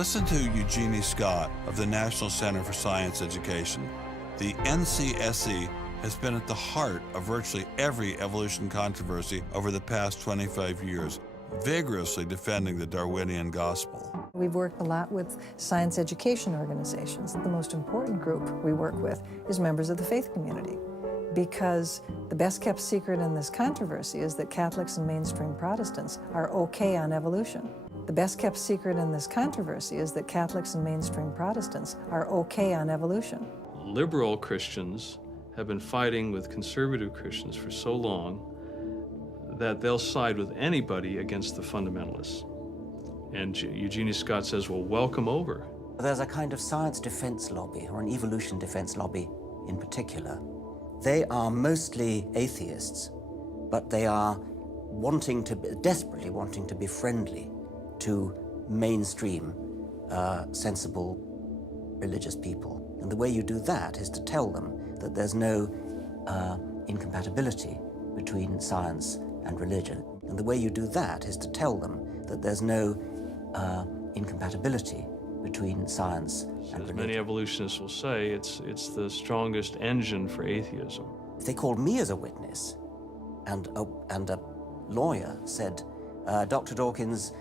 Listen to Eugenie Scott of the National Center for Science Education. The NCSE has been at the heart of virtually every evolution controversy over the past 25 years, vigorously defending the Darwinian gospel. We've worked a lot with science education organizations. The most important group we work with is members of the faith community, because the best kept secret in this controversy is that Catholics and mainstream Protestants are okay on evolution. The best kept secret in this controversy is that Catholics and mainstream Protestants are okay on evolution. Liberal Christians have been fighting with conservative Christians for so long that they'll side with anybody against the fundamentalists. And Eugenie Scott says, well, welcome over. There's a kind of science defense lobby, or an evolution defense lobby in particular. They are mostly atheists, but they are desperately wanting to be friendly to mainstream, sensible religious people. And the way you do that is to tell them that there's no incompatibility between science and religion. And the way you do that is to tell them that there's no incompatibility between science and religion. As many evolutionists will say, it's the strongest engine for atheism. If they called me as a witness, and a lawyer said, Dr. Dawkins,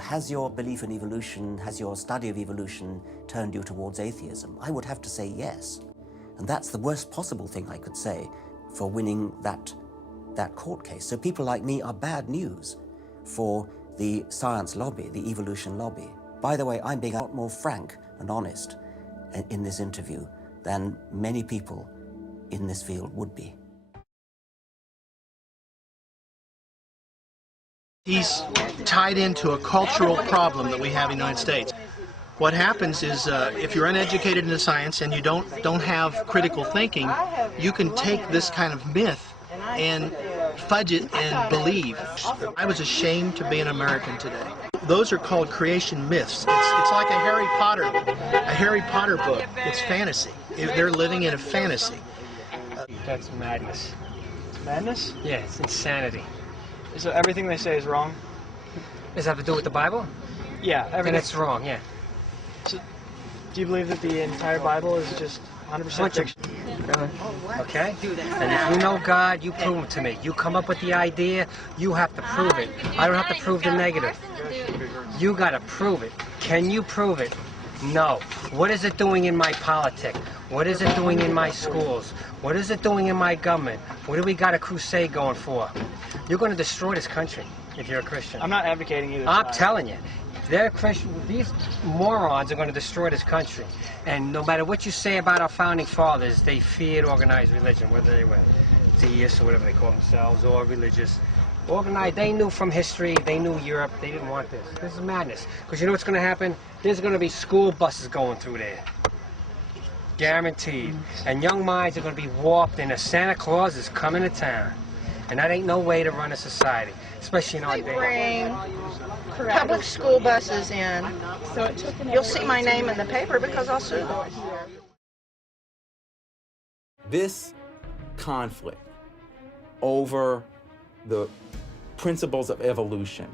has your belief in evolution, has your study of evolution turned you towards atheism? I would have to say yes. And that's the worst possible thing I could say for winning that court case. So people like me are bad news for the science lobby, the evolution lobby. By the way, I'm being a lot more frank and honest in this interview than many people in this field would be. He's tied into a cultural problem that we have in the United States. What happens is, if you're uneducated in the science and you don't have critical thinking, you can take this kind of myth and fudge it and believe. I was ashamed to be an American today. Those are called creation myths. It's like a Harry Potter book. It's fantasy. They're living in a fantasy. That's madness. It's madness? Yeah, it's insanity. So everything they say is wrong? Does that have to do with the Bible? Yeah, everything. Then it's wrong, yeah. So, do you believe that the entire Bible is just 100% fiction? Really? Okay? And if you know God, you prove it to me. You come up with the idea, you have to prove it. I don't have to prove the negative. You got to prove it. Can you prove it? No. What is it doing in my politics? What is it doing in my schools? What is it doing in my government? What do we got a crusade going for? You're going to destroy this country if you're a Christian. I'm not advocating either I'm side. telling you. They're Christian. These morons are going to destroy this country. And no matter what you say about our founding fathers, they feared organized religion, whether they were theists or whatever they call themselves, or religious. Organized, they knew from history, they knew Europe, they didn't want this. This is madness. Because you know what's going to happen? There's going to be school buses going through there. Guaranteed. And young minds are going to be warped, and a Santa Claus is coming to town. And that ain't no way to run a society, especially in our day. Bring public school buses in. You'll see my name in the paper because I'll sue them. This conflict over the principles of evolution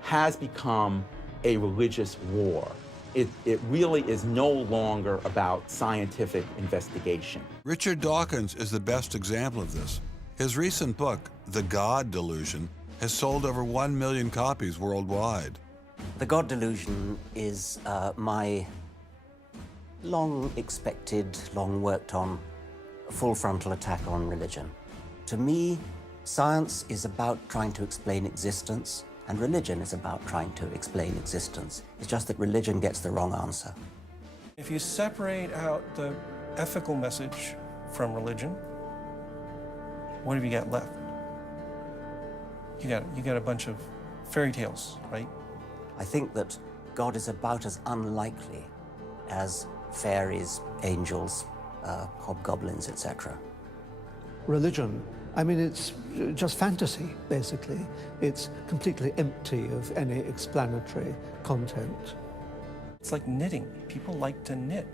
has become a religious war. It really is no longer about scientific investigation. Richard Dawkins is the best example of this. His recent book, The God Delusion, has sold over 1 million copies worldwide. The God Delusion is my long-expected, long-worked-on, full-frontal attack on religion. To me, science is about trying to explain existence, and religion is about trying to explain existence. It's just that religion gets the wrong answer. If you separate out the ethical message from religion, what have you got left? You got a bunch of fairy tales, right? I think that God is about as unlikely as fairies, angels, hobgoblins, etc. Religion, I mean, it's just fantasy, basically. It's completely empty of any explanatory content. It's like knitting. People like to knit.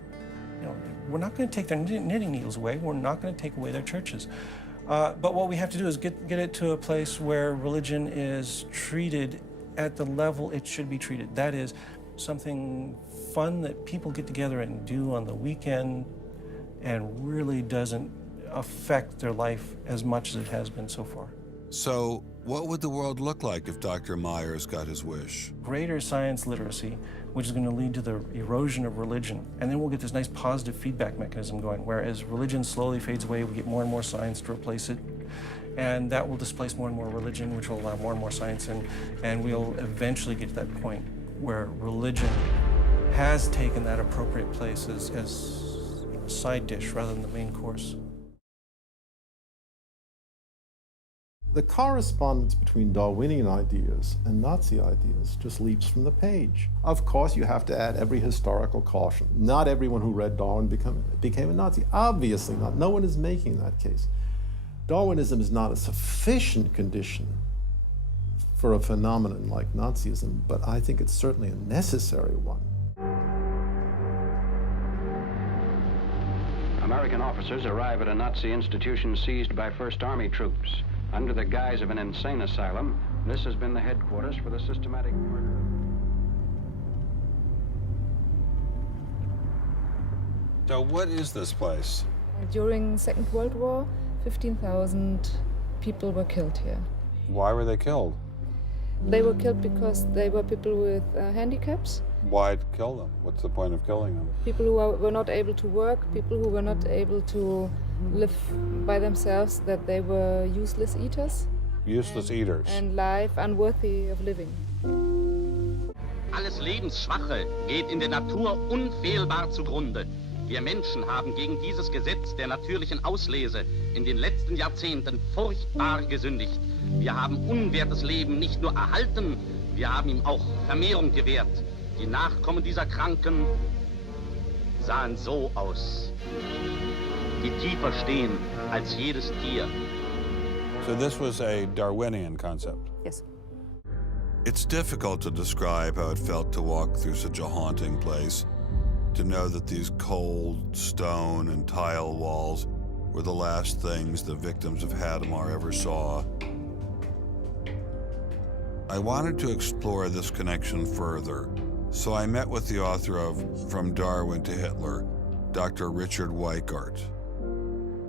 You know, we're not going to take their knitting needles away. We're not going to take away their churches. But what we have to do is get it to a place where religion is treated at the level it should be treated. That is, something fun that people get together and do on the weekend and really doesn't affect their life as much as it has been so far. So, what would the world look like if Dr. Myers got his wish? Greater science literacy, which is going to lead to the erosion of religion. And then we'll get this nice positive feedback mechanism going, where as religion slowly fades away, we get more and more science to replace it. And that will displace more and more religion, which will allow more and more science in. And we'll eventually get to that point where religion has taken that appropriate place as a side dish rather than the main course. The correspondence between Darwinian ideas and Nazi ideas just leaps from the page. Of course, you have to add every historical caution. Not everyone who read Darwin became a Nazi. Obviously not. No one is making that case. Darwinism is not a sufficient condition for a phenomenon like Nazism, but I think it's certainly a necessary one. American officers arrive at a Nazi institution seized by First Army troops. Under the guise of an insane asylum, this has been the headquarters for the systematic murder. So what is this place? During Second World War, 15,000 people were killed here. Why were they killed? They were killed because they were people with handicaps. Why kill them? What's the point of killing them? People who were not able to work, people who were not able to live by themselves, that they were useless eaters. Useless eaters. And life unworthy of living. Alles Lebensschwache geht in der Natur unfehlbar zugrunde. Wir Menschen haben gegen dieses Gesetz der natürlichen Auslese in den letzten Jahrzehnten furchtbar gesündigt. Wir haben unwertes Leben nicht nur erhalten, wir haben ihm auch Vermehrung gewährt. Die Nachkommen dieser Kranken sahen so aus, die tiefer stehen als jedes Tier. So this was a Darwinian concept? Yes. It's difficult to describe how it felt to walk through such a haunting place, to know that these cold stone and tile walls were the last things the victims of Hadamar ever saw. I wanted to explore this connection further, so I met with the author of From Darwin to Hitler, Dr. Richard Weikart.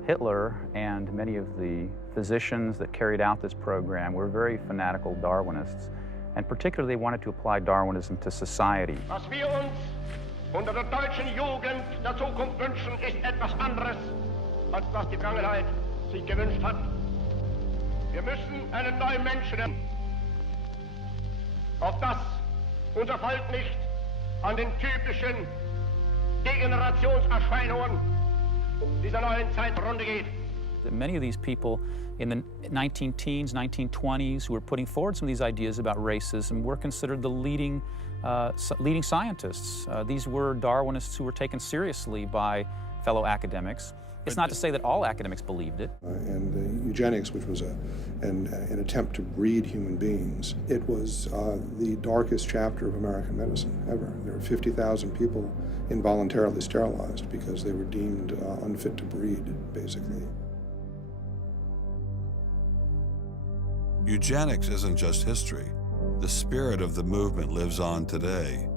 Hitler and many of the physicians that carried out this program were very fanatical Darwinists, and particularly they wanted to apply Darwinism to society. Was wir uns unter der deutschen Jugend der Zukunft wünschen, ist etwas anderes, als was die Vergangenheit sich gewünscht hat. Wir müssen einen neuen Menschen, auf das unser Volk nicht an den typischen Degenerationserscheinungen dieser neuen Zeit runde geht. Many of these people in the 19-teens, 1920s, who were putting forward some of these ideas about racism were considered the leading scientists. These were Darwinists who were taken seriously by fellow academics. It's not to say that all academics believed it. And eugenics, which was an attempt to breed human beings, it was the darkest chapter of American medicine ever. There were 50,000 people involuntarily sterilized because they were deemed unfit to breed, basically. Eugenics isn't just history. The spirit of the movement lives on today.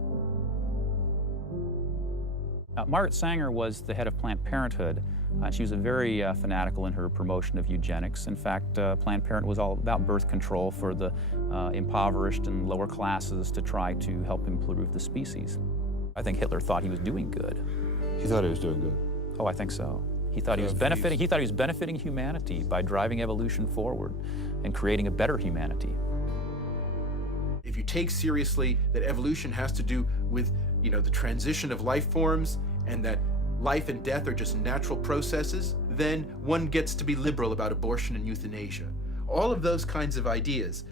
Margaret Sanger was the head of Planned Parenthood. She was very fanatical in her promotion of eugenics. In fact, Planned Parenthood was all about birth control for the impoverished and lower classes to try to help improve the species. I think Hitler thought he was doing good. He thought he was doing good? Oh, I think so. He thought he was benefiting. He thought he was benefiting humanity by driving evolution forward and creating a better humanity. If you take seriously that evolution has to do with, the transition of life forms and that life and death are just natural processes, then one gets to be liberal about abortion and euthanasia. All of those kinds of ideas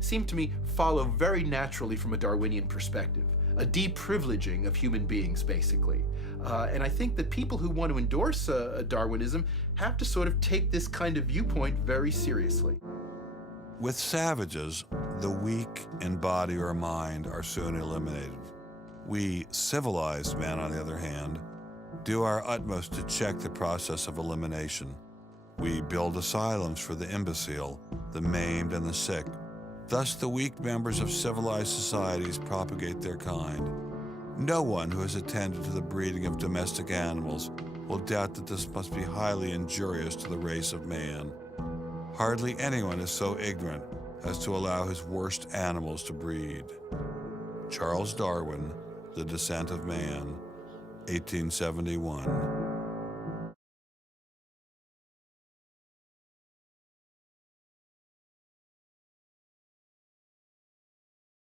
seem to me follow very naturally from a Darwinian perspective, a deprivileging of human beings, basically. And I think that people who want to endorse Darwinism have to sort of take this kind of viewpoint very seriously. With savages, the weak in body or mind are soon eliminated. We civilized men, on the other hand, do our utmost to check the process of elimination. We build asylums for the imbecile, the maimed, and the sick. Thus, the weak members of civilized societies propagate their kind. No one who has attended to the breeding of domestic animals will doubt that this must be highly injurious to the race of man. Hardly anyone is so ignorant as to allow his worst animals to breed. Charles Darwin, The Descent of Man, 1871.